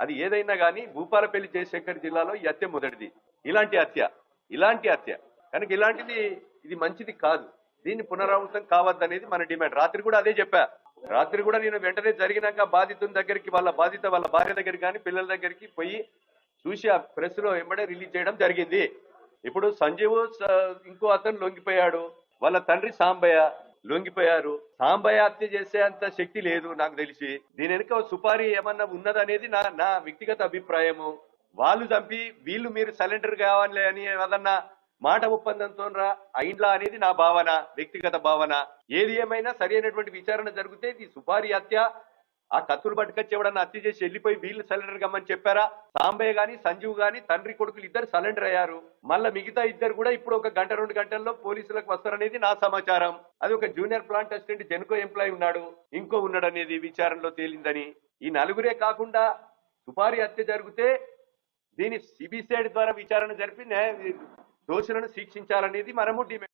అది ఏదైనా కానీ భూపాలపల్లి జయశంకర్ జిల్లాలో ఈ హత్య మొదటిది. ఇలాంటి హత్య ఇలాంటి హత్య. కనుక ఇలాంటిది ఇది మంచిది కాదు. దీన్ని పునరావృతం కావద్దనేది మన డిమాండ్. రాత్రి కూడా అదే చెప్పా. రాత్రి కూడా నేను వెంటనే జరిగినాక బాధితుని దగ్గరికి వాళ్ళ బాధిత వాళ్ళ భార్య దగ్గరికి కానీ పిల్లల దగ్గరికి పోయి చూసి ఆ ప్రెస్లో వెంబడే రిలీజ్ చేయడం జరిగింది. ఇప్పుడు సంజీవ్ ఇంకో అతను లొంగిపోయాడు. వాళ్ళ తండ్రి సాంబయ్య లొంగిపోయారు. సాంబయ్య హత్య చేసే అంత శక్తి లేదు నాకు తెలిసి. దీని వెనుక సుపారీ ఏమన్నా ఉన్నదనేది నా నా వ్యక్తిగత అభిప్రాయము. వాళ్ళు చంపి వీళ్ళు మీరు సరెండర్ కావాలి అని ఏదన్నా మాట ఒప్పందంతో రా అయిండ్లా అనేది నా భావన వ్యక్తిగత భావన. ఏది ఏమైనా సరైనటువంటి విచారణ జరిగితే ఈ సుపారీ హత్య. ఆ కత్తులు పట్టుకొచ్చి ఎవడన్నా హత్య చేసి వెళ్ళిపోయి వీళ్ళు సరెండర్ కమ్మని చెప్పారా? సాంబయ్య గాని సంజీవ్ గాని తండ్రి కొడుకులు ఇద్దరు సరెండర్ అయ్యారు. మళ్ళా మిగతా ఇద్దరు కూడా ఇప్పుడు ఒక గంట రెండు గంటల్లో పోలీసులకు వస్తారనేది నా సమాచారం. అది ఒక junior plant assistant Genco employee ఉన్నాడు. ఇంకో ఉన్నాడు అనేది విచారణలో తేలిందని. ఈ నలుగురే కాకుండా సుపారి హత్య జరిగితే దీని సిబిసైడ్ ద్వారా విచారణ జరిపి దోషులను శిక్షించాలనేది మనము డిమాండ్